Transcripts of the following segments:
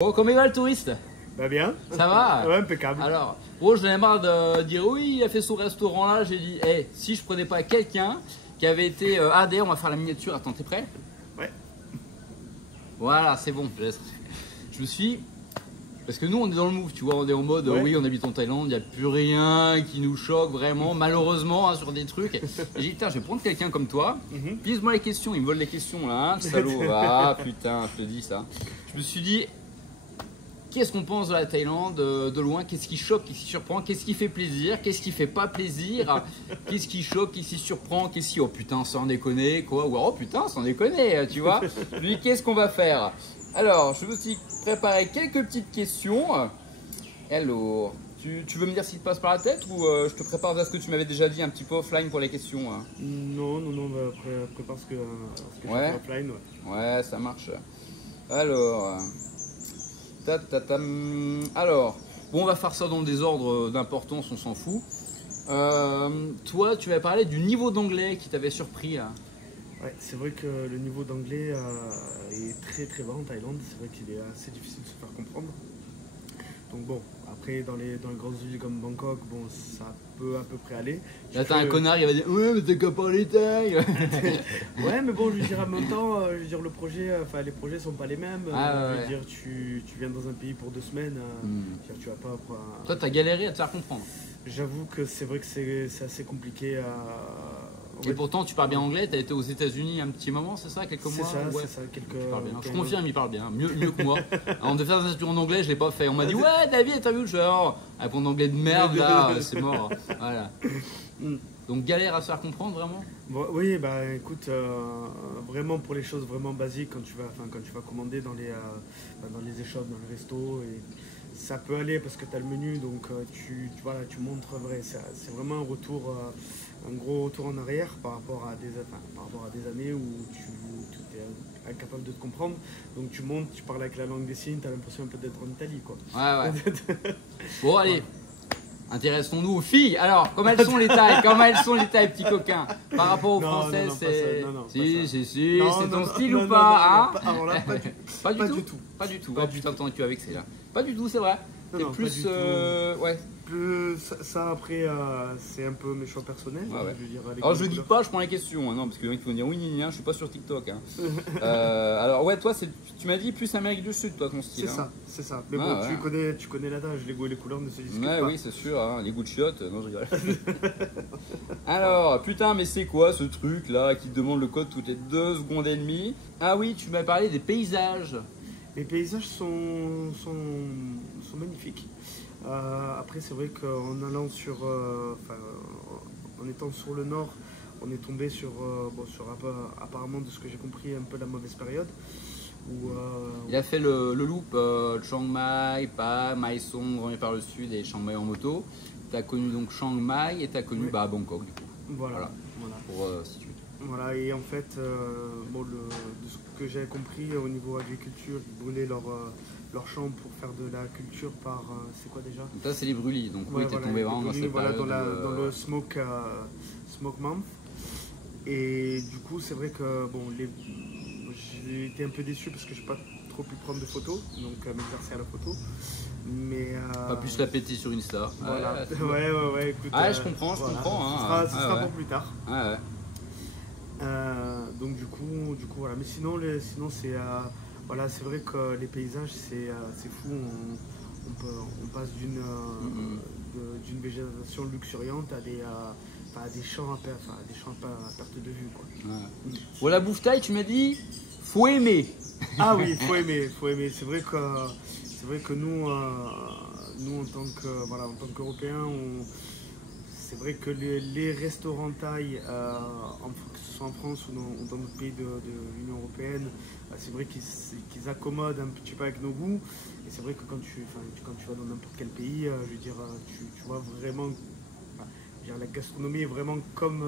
Bon, comment il va le touriste? Bah bien. Ça va? Ouais, impeccable. Alors, bon, j'en ai marre de dire oui, il a fait son restaurant là. J'ai dit, hey, si je prenais pas quelqu'un qui avait été. Ah, d'ailleurs, on va faire la miniature. Attends, t'es prêt? Ouais. Voilà, c'est bon. Je me suis. Parce que nous, on est dans le move, tu vois, on est en mode, Ouais. oui, on habite en Thaïlande, il n'y a plus rien qui nous choque vraiment, malheureusement, hein, sur des trucs. Et j'ai dit, tiens, je vais prendre quelqu'un comme toi, pose-moi les questions, il me vole les questions là, hein, le salaud. Ah putain, je te dis ça. Je me suis dit, qu'est-ce qu'on pense de la Thaïlande de loin? Qu'est-ce qui choque, qu'est-ce qui surprend? Qu'est-ce qui fait plaisir? Qu'est-ce qui fait pas plaisir? Qu'est-ce qui choque? Qu'est-ce qui surprend? Qu'est-ce qui, oh putain, sans déconner, quoi? Ou oh putain, sans déconner, tu vois? Je lui dis, qu'est-ce qu'on va faire? Alors, je me suis préparé quelques petites questions. Alors, tu veux me dire ce qui te passe par la tête ou je te prépare à ce que tu m'avais déjà dit un petit peu offline pour les questions, hein? Non, bah, prépare ce que je Ouais. fais offline. Ouais. Ouais, ça marche. Alors, alors, bon, on va faire ça dans des ordres d'importance, on s'en fout. Toi, tu vas parler du niveau d'anglais qui t'avait surpris là. Ouais, c'est vrai que le niveau d'anglais est très bas en Thaïlande. C'est vrai qu'il est assez difficile de se faire comprendre. Donc bon, après dans les grosses villes comme Bangkok, bon, ça peut à peu près aller. Là, t'as un connard, il va dire ouais, mais t'as qu'à parler thaï. Ouais, mais bon, je veux dire, en même temps, je veux dire, le projet, enfin, les projets sont pas les mêmes. Ah, Je ouais. veux dire, tu viens dans un pays pour 2 semaines, je veux dire, tu vas pas. Toi, t'as galéré à te faire comprendre. J'avoue que c'est vrai que c'est assez compliqué à. Et pourtant, tu parles bien anglais, t'as été aux États-Unis un petit moment, c'est ça, quelques C'est mois? ça, Ouais. c'est ça, quelques. Il parle bien. Je quelques- confirme, il parle bien, mieux que moi. Alors, on devait faire des interviews en anglais, je l'ai pas fait. On m'a dit ouais, David, interview, je fais oh, avec mon anglais de merde là, c'est mort. Voilà. Donc galère à se faire comprendre vraiment. Bon, oui, bah écoute, vraiment pour les choses vraiment basiques, quand tu vas commander dans dans les échoppes, dans le resto, et ça peut aller parce que tu as le menu, donc voilà, tu montres vrai. C'est vraiment un retour, un gros retour en arrière par rapport à des années où tu es incapable de te comprendre. Donc tu montes, tu parles avec la langue des signes, tu as l'impression un peu d'être en Italie, quoi. Ouais. Bon, allez. Intéressons-nous aux filles. Alors, comment elles sont les tailles? Comment elles sont les tailles, petit coquin? Par rapport aux Non, français, non, pas c'est. ça, non, pas Si, ça. si, Non, c'est ton non, style non, ou non, pas, non, hein? alors là, pas du Pas du pas tout. du tout. Pas du tout. Pas Oh du putain, t'en es avec c'est là. Pas du tout, c'est vrai. Non, T'es non, pas plus. du tout. Ouais. Ça après, c'est un peu mes choix personnels. Ouais, ouais. Je veux dire, avec Alors mes je dis couleurs. pas, je prends les questions, hein, non, parce qu'il y en a qui vont dire oui, je suis pas sur TikTok. Hein. Alors ouais, toi, tu m'as dit plus Amérique du Sud, toi, ton style. C'est hein. ça, c'est ça. Mais Ah, bon, ouais. tu connais l'adage, les goûts et les couleurs ne se discutent Ouais, pas. oui, c'est sûr, hein, les goûts de chiottes, non, je rigole. Alors, putain, mais c'est quoi ce truc là qui te demande le code toutes les 2 secondes et demie? Ah oui, tu m'as parlé des paysages. Les paysages sont magnifiques. Après, c'est vrai qu'en allant en étant sur le nord, on est tombé sur apparemment, de ce que j'ai compris, un peu la mauvaise période. Il a fait le loop Chiang Mai, pas Mai Song, revenu par le sud et Chiang Mai en moto. T'as connu donc Chiang Mai et t'as connu Oui. Bangkok du coup. Voilà. Pour situer. Voilà, et en fait, de ce que j'avais compris au niveau agriculture, ils brûlaient leur champ pour faire de la culture par. C'est quoi déjà? Donc ça, c'est les brûlis. Donc Ouais, oui, t'es voilà, tombé les vraiment dans brûlis, cette voilà, période. dans le smoke month. Et du coup, c'est vrai que bon, j'ai été un peu déçu parce que je n'ai pas trop pu prendre de photos, donc m'exercer à la photo. Mais. Pas pu se la péter sur une star. Voilà. Ouais, Ouais, écoute. Ah, je comprends. Ce Hein. sera, ce sera pour plus tard. Ouais. Donc du coup voilà. Mais sinon c'est voilà, c'est vrai que les paysages c'est fou. On passe d'une végétation luxuriante à des champs à perte de vue, quoi. Ouais. Bon, la bouffe thaï, tu m'as dit, faut aimer. Ah oui, faut aimer. C'est vrai que nous en tant qu'Européens, c'est vrai que les restaurants thaï, que ce soit en France ou dans d'autres pays de l'Union Européenne, c'est vrai qu'ils accommodent un petit peu avec nos goûts. Et c'est vrai que quand tu vas dans n'importe quel pays, je veux dire, tu vois vraiment, je veux dire, la gastronomie est vraiment comme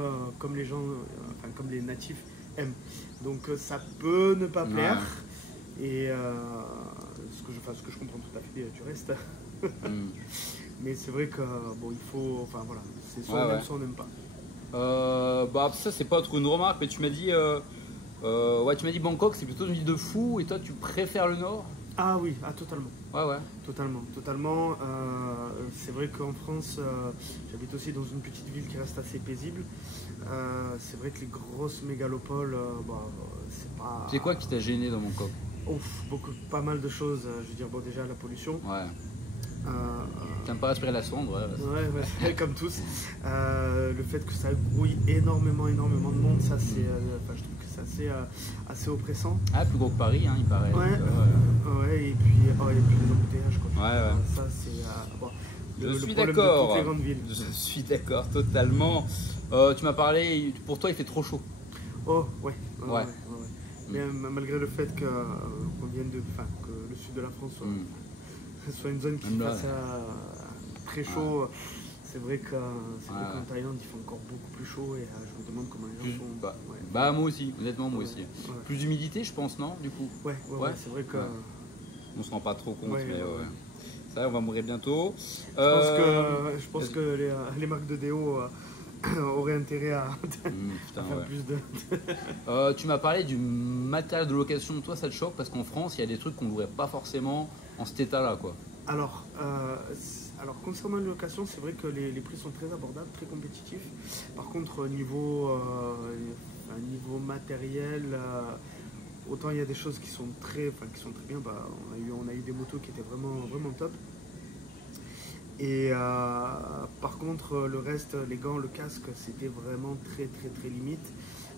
les gens, comme les natifs aiment. Donc ça peut ne pas plaire. Et ce que je comprends tout à fait du reste. Mais c'est vrai que bon, il faut, c'est soit on aime, soit on n'aime pas. Bah ça c'est pas trop une remarque, mais tu m'as dit Bangkok c'est plutôt une ville de fou et toi tu préfères le nord? Ah oui, ah, totalement. Ouais, ouais. Totalement, totalement. C'est vrai qu'en France, j'habite aussi dans une petite ville qui reste assez paisible. C'est vrai que les grosses mégalopoles, c'est pas. C'est quoi qui t'a gêné dans mon coq? Ouf, pas mal de choses. Je veux dire, bon, déjà la pollution. Ouais. Euh, T'aimes pas respirer la cendre? Ouais. ouais, comme tous. Le fait que ça grouille énormément de monde, ça c'est, enfin, je trouve que c'est assez oppressant. Ah, plus gros que Paris, hein, il paraît. Ouais, et puis les embouteillages, quoi. Ouais. Ça c'est, bon, Je suis problème de d'accord. toutes les grandes villes. Je suis d'accord totalement. Tu m'as parlé, pour toi il fait trop chaud. Oh, ouais. Ouais. Mais malgré le fait qu'on vienne que le sud de la France soit une zone qui fasse très chaud, c'est vrai qu'en Thaïlande il fait encore beaucoup plus chaud et je me demande comment les gens font. Bah moi aussi, honnêtement moi aussi. Ouais. Plus d'humidité je pense, non, du coup? Ouais, c'est vrai que... On se rend pas trop compte, Ouais. Ça on va mourir bientôt. Je pense que les marques de déo auraient intérêt à faire plus de... Tu m'as parlé du matériel de location, toi ça te choque parce qu'en France il y a des trucs qu'on ne louerait pas forcément en cet état là quoi. Alors concernant la location, c'est vrai que les prix sont très abordables, très compétitifs. Par contre, niveau matériel, autant il y a des choses qui sont très bien. On a eu des motos qui étaient vraiment top. Et par contre, le reste, les gants, le casque, c'était vraiment très limite.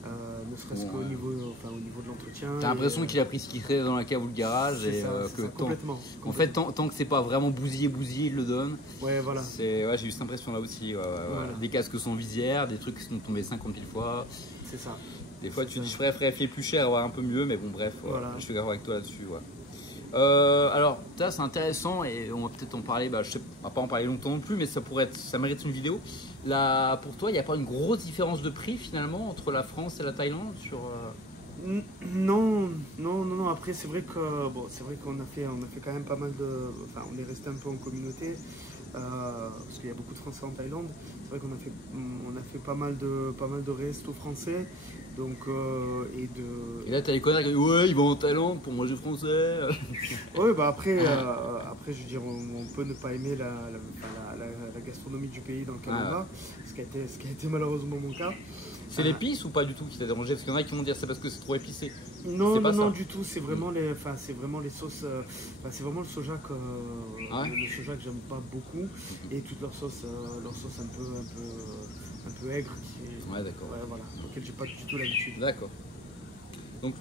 Ne serait-ce qu'au niveau de l'entretien. T'as l'impression qu'il a pris ce qu'il crée dans la cave ou le garage et complètement. En fait, tant que c'est pas vraiment bousillé, il le donne. Ouais, voilà. J'ai eu cette impression là aussi. Voilà. Des casques sans visière, des trucs qui sont tombés 50 000 fois. C'est ça. Des fois, tu dis je ferais plus cher, avoir un peu mieux, mais bon, bref, voilà. je suis d'accord avec toi là-dessus. Alors, ça c'est intéressant et on va peut-être en parler, on va pas en parler longtemps non plus, mais ça mérite une vidéo. Là, pour toi, il n'y a pas une grosse différence de prix finalement entre la France et la Thaïlande sur, Non. Après, c'est vrai qu'on a fait quand même pas mal de. Enfin, on est resté un peu en communauté parce qu'il y a beaucoup de Français en Thaïlande. C'est vrai qu'on a fait pas mal de restos français. Donc, Et là, t'as les connards qui disent ouais, ils vont en Thaïlande pour manger français. Ouais, après, je veux dire, on peut ne pas aimer la gastronomie du pays dans lequel on va, ce qui a été malheureusement mon cas. C'est l'épice ou pas du tout qui t'a dérangé? Parce qu'il y en a qui vont dire c'est parce que c'est trop épicé. Non, du tout. C'est vraiment les sauces. C'est vraiment le soja que j'aime pas beaucoup et toutes leurs sauces un peu aigres. Ouais, d'accord. Ouais, voilà. Auxquelles j'ai pas du tout l'habitude. D'accord. Donc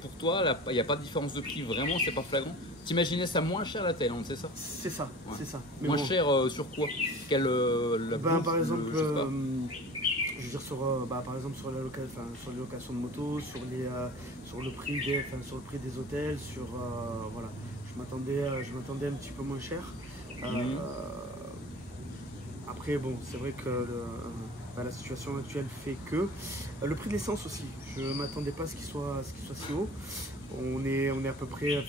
pour toi, il n'y a pas de différence de prix, vraiment, c'est pas flagrant. T'imaginais ça moins cher la Thaïlande, c'est ça? C'est ça, c'est ça. Mais moins cher sur quoi? Par exemple, je veux dire par exemple sur les locations de moto, sur le prix des hôtels, voilà. Je m'attendais un petit peu moins cher. Après bon, c'est vrai que la situation actuelle fait que le prix de l'essence aussi. Je m'attendais pas à ce qu'il soit si haut. On est à peu près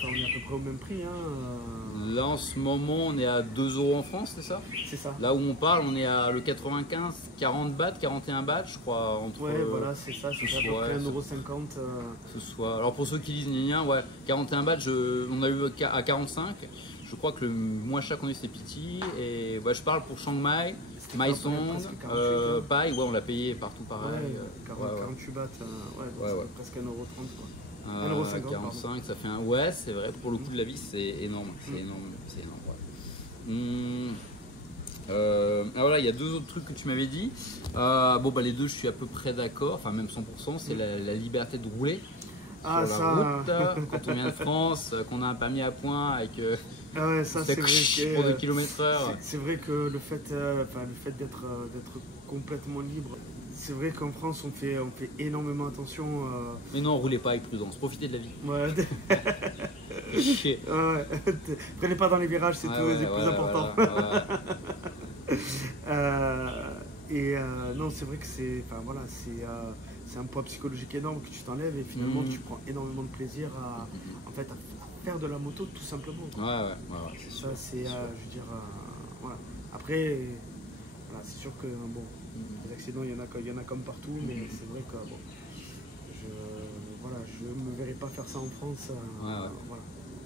au même prix. Là en ce moment on est à 2 € en France, c'est ça? C'est ça. Là où on parle, on est à le 95, 40 bahts, 41 bahts je crois. Ouais, voilà, c'est ça, c'est à peu près 1,50 €. Alors pour ceux qui disent gna, ouais, 41 bahts, on a eu à 45. Je crois que le moins cher qu'on a eu c'est Piti. Et je parle pour Chiang Mai, Mae Sot, Pai, on l'a payé partout pareil. 48 bahts, presque 1,30 € quoi. 1,50 €, 45, ça fait un. C'est vrai, pour le coût de la vie, c'est énorme. C'est énorme. Alors là, il y a 2 autres trucs que tu m'avais dit. Les deux, je suis à peu près d'accord, enfin même 100%. C'est la liberté de rouler sur la route. Quand on vient de France, qu'on a un permis à points avec ça, c'est vrai pour 2 km/h. C'est vrai que le fait d'être complètement libre. C'est vrai qu'en France, on fait énormément attention. Mais non, roulez pas avec prudence, profitez de la vie. Ouais. Chier. Prenez pas dans les virages, c'est le plus important. Non, c'est vrai que c'est un poids psychologique énorme que tu t'enlèves et finalement tu prends énormément de plaisir à faire de la moto tout simplement. Ouais, c'est ça, je veux dire, voilà. Après, c'est sûr que les accidents, il y en a comme partout, mais c'est vrai que je me verrais pas faire ça en France. Voilà.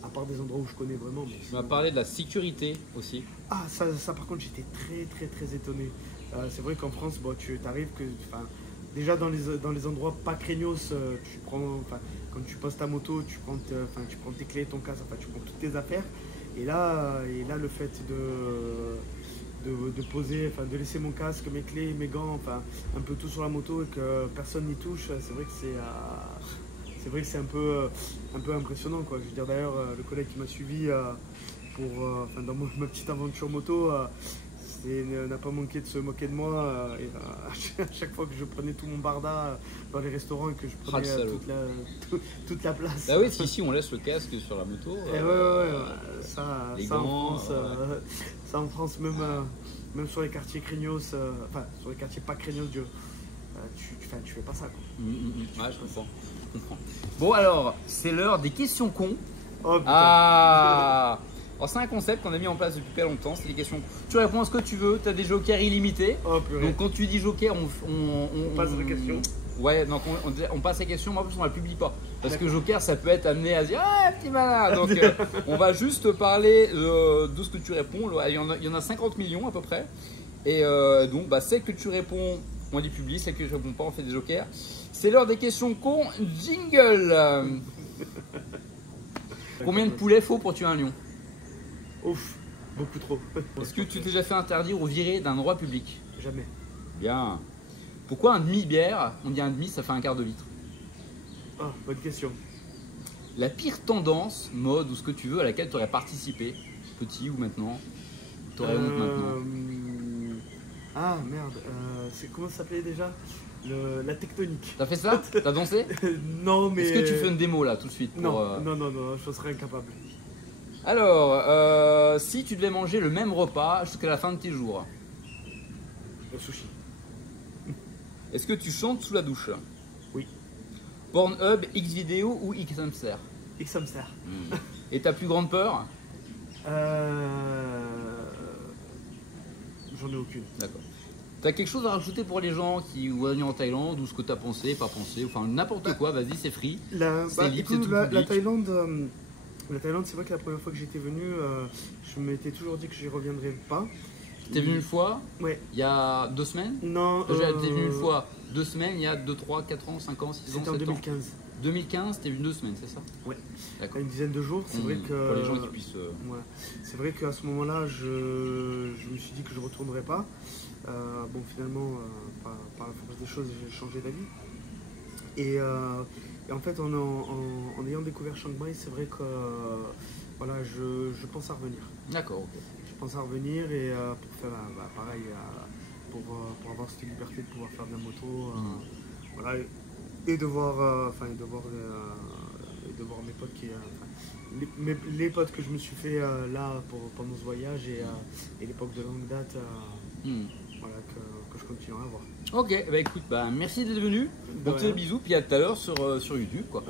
à part des endroits où je connais vraiment. Mais Tu m'as parlé de la sécurité aussi. Ah, ça par contre, j'étais très étonné. C'est vrai qu'en France, bon, tu arrives que. Déjà dans les endroits pas craignos, tu prends. Quand tu poses ta moto, tu prends tes clés, ton casque, tu prends toutes tes affaires. Et là le fait de poser, de laisser mon casque, mes clés, mes gants, un peu tout sur la moto et que personne n'y touche, c'est vrai que c'est un peu impressionnant, quoi. Je veux dire, d'ailleurs, le collègue qui m'a suivi dans ma petite aventure moto, n'a pas manqué de se moquer de moi. À chaque fois que je prenais tout mon barda dans les restaurants et que je prenais toute la place. Bah oui, parce qu'ici on laisse le casque sur la moto. Ça en France, même sur les quartiers craignos, sur les quartiers pas craignos, tu fais pas ça, quoi. Ouais, je comprends. Bon, alors, c'est l'heure des questions cons. Oh, putain. Ah, alors, c'est un concept qu'on a mis en place depuis pas longtemps, c'est des questions. Tu réponds à ce que tu veux, tu as des jokers illimités. Oh, purée. Donc quand tu dis joker, on passe à la question. Ouais, donc on passe à la question, mais en plus on la publie pas. Parce que joker, ça peut être amené à dire ah, petit malin. Donc on va juste parler de ce que tu réponds. Il y en a 50 millions à peu près. Et donc celle que tu réponds, on dit publie, celle que je réponds pas, on fait des jokers. C'est l'heure des questions cons. Jingle. Combien de poulets faut pour tuer un lion? Ouf, beaucoup trop. Est-ce que tu t'es déjà fait interdire ou virer d'un endroit public? Jamais. Bien. Pourquoi un demi-bière, on dit un demi, ça fait un quart de litre? Ah, bonne question. La pire tendance, mode ou ce que tu veux à laquelle tu aurais participé, petit ou maintenant? Tu aurais honte maintenant? Ah merde, comment ça s'appelait déjà? La tectonique. T'as fait ça? T'as dansé? Non, mais. Est-ce que tu fais une démo là tout de suite Non, je serais incapable. Alors, si tu devais manger le même repas jusqu'à la fin de tes jours, Le sushi. est-ce que tu chantes sous la douche? Oui. Pornhub, Xvideo ou Xhamster? Xhamster. Et ta plus grande peur? J'en ai aucune. D'accord. T'as quelque chose à rajouter pour les gens qui vont venir en Thaïlande ou ce que t'as pensé, pas pensé, enfin n'importe quoi, vas-y, c'est free. C'est libre, c'est tout public. La Thaïlande, c'est vrai que la première fois que j'étais venu, je m'étais toujours dit que j'y reviendrais pas. T'es venu une fois? Ouais. Il y a 2 semaines? Non. T'es venu une fois 2 semaines, il y a 2, 3, 4 ans, 5 ans, 6 ans, 7 ans? C'était en 2015. 2015, t'es venu 2 semaines, c'est ça? Ouais. D'accord. Une dizaine de jours, c'est vrai que. Pour les gens qui puissent. Ouais. C'est vrai qu'à ce moment-là, je me suis dit que je ne retournerais pas. Bon, finalement, par la force des choses, j'ai changé d'avis. Et en fait, en ayant découvert Chiang Mai, c'est vrai que voilà, je pense à revenir. D'accord, ok. Je pense à revenir et pour faire pareil, pour avoir cette liberté de pouvoir faire de la moto. Voilà, et de voir mes potes les potes que je me suis fait là pendant ce voyage et l'époque de longue date voilà, que je continue à avoir. Ok, bah écoute, merci d'être venu. Bon, bisous, puis à tout à l'heure sur YouTube, quoi.